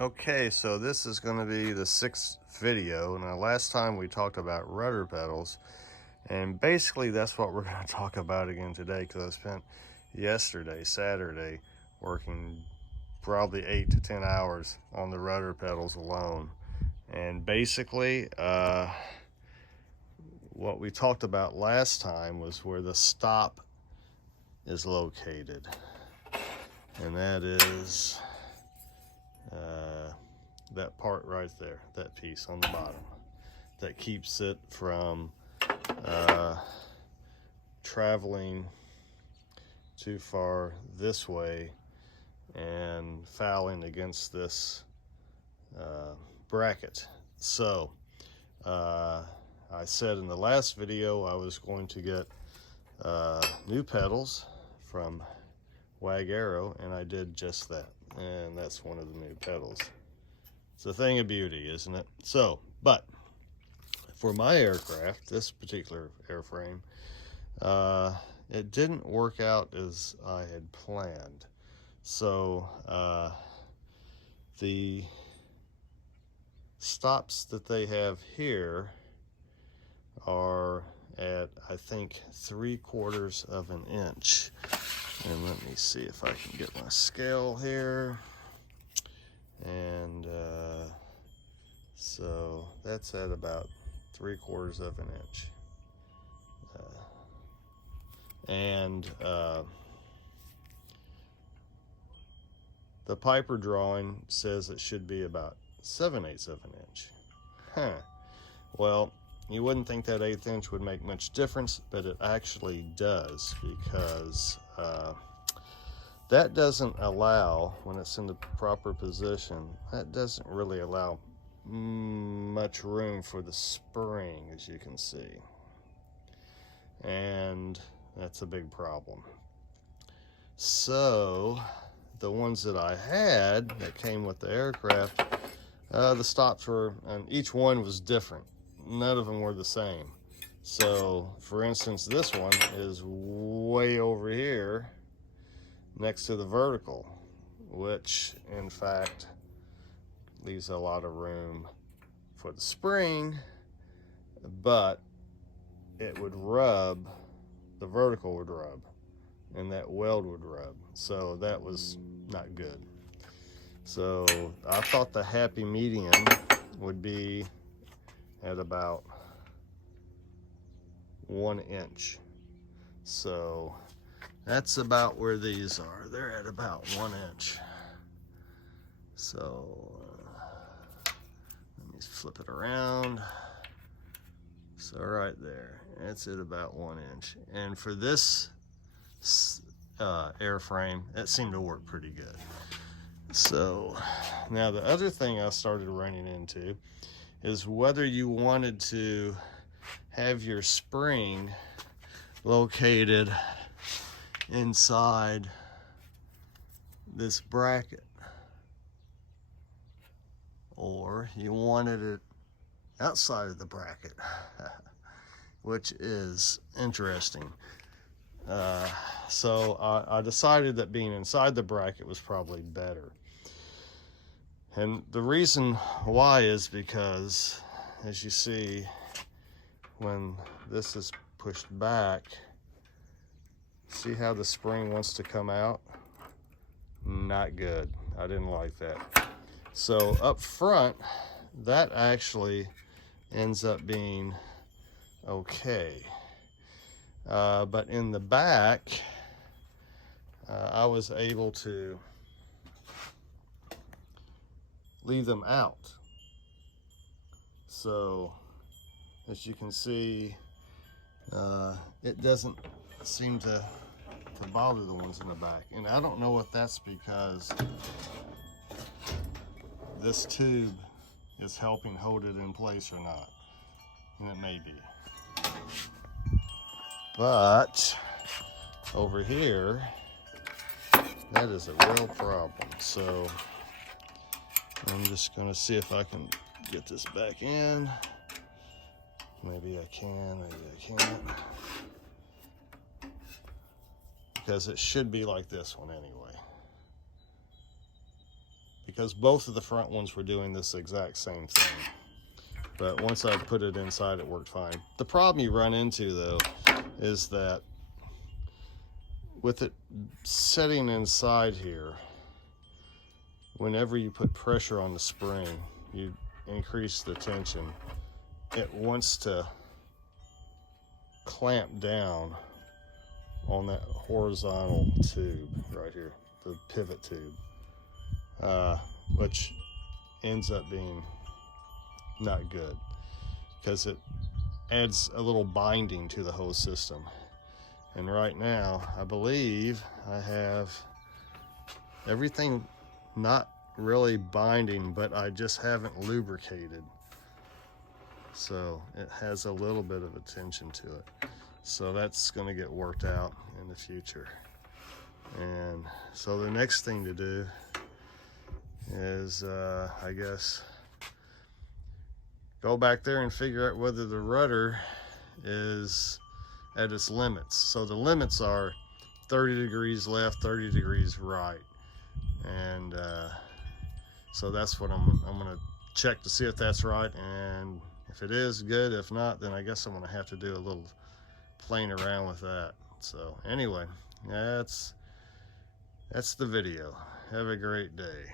Okay, so this is going to be the 6th video. Now, last time we talked about rudder pedals, and basically that's what we're going to talk about again today, because I spent yesterday, Saturday, working probably 8 to 10 hours on the rudder pedals alone. And basically, what we talked about last time was where the stop is located, and that is that part right there, that piece on the bottom that keeps it from traveling too far this way and fouling against this bracket. So I said in the last video I was going to get new pedals from Wag Arrow, and I did just that, and that's one of the new pedals. It's a thing of beauty, isn't it? So, but for my aircraft, this particular airframe, it didn't work out as I had planned. So the stops that they have here are at, I think, 3/4 of an inch. And let me see if I can get my scale here. And so that's at about 3/4 of an inch. The Piper drawing says it should be about 7/8 of an inch. Well, you wouldn't think that 1/8 inch would make much difference, but it actually does, because that doesn't allow, when it's in the proper position, that doesn't really allow much room for the spring, as you can see. And that's a big problem. So the ones that I had that came with the aircraft, the stops were, and each one was different. None of them were the same. So for instance, this one is way over here next to the vertical, which in fact leaves a lot of room for the spring, but it would rub, the vertical would rub, and that weld would rub. So that was not good. So I thought the happy medium would be at about 1 inch. So that's about where these are. They're at about 1 inch. So let me flip it around. So right there, it's at about 1 inch. And for this airframe, that seemed to work pretty good. So now the other thing I started running into is whether you wanted to have your spring located inside this bracket, or you wanted it outside of the bracket, which is interesting. So I decided that being inside the bracket was probably better. And the reason why is because, as you see, when this is pushed back, see how the spring wants to come out? Not good. I didn't like that. So up front, that actually ends up being okay. But in the back, I was able to leave them out. So as you can see, it doesn't seem to bother the ones in the back. And I don't know if that's because this tube is helping hold it in place or not. And it may be. But over here, that is a real problem. So I'm just gonna see if I can get this back in. Maybe I can, maybe I can't. Because it should be like this one anyway. because both of the front ones were doing this exact same thing. But once I put it inside, it worked fine. The problem you run into, though, is that with it setting inside here, whenever you put pressure on the spring, you increase the tension. It wants to clamp down on that horizontal tube right here, the pivot tube, which ends up being not good because it adds a little binding to the whole system. And right now, I believe I have everything not really binding, but I just haven't lubricated. So it has a little bit of a tension to it. So that's going to get worked out in the future. And so the next thing to do is, I guess, go back there and figure out whether the rudder is at its limits. So the limits are 30 degrees left, 30 degrees right. And so that's what I'm going to check to see if that's right. And if it is, good. If not, then I guess I'm going to have to do a little playing around with that. So anyway, that's the video. Have a great day.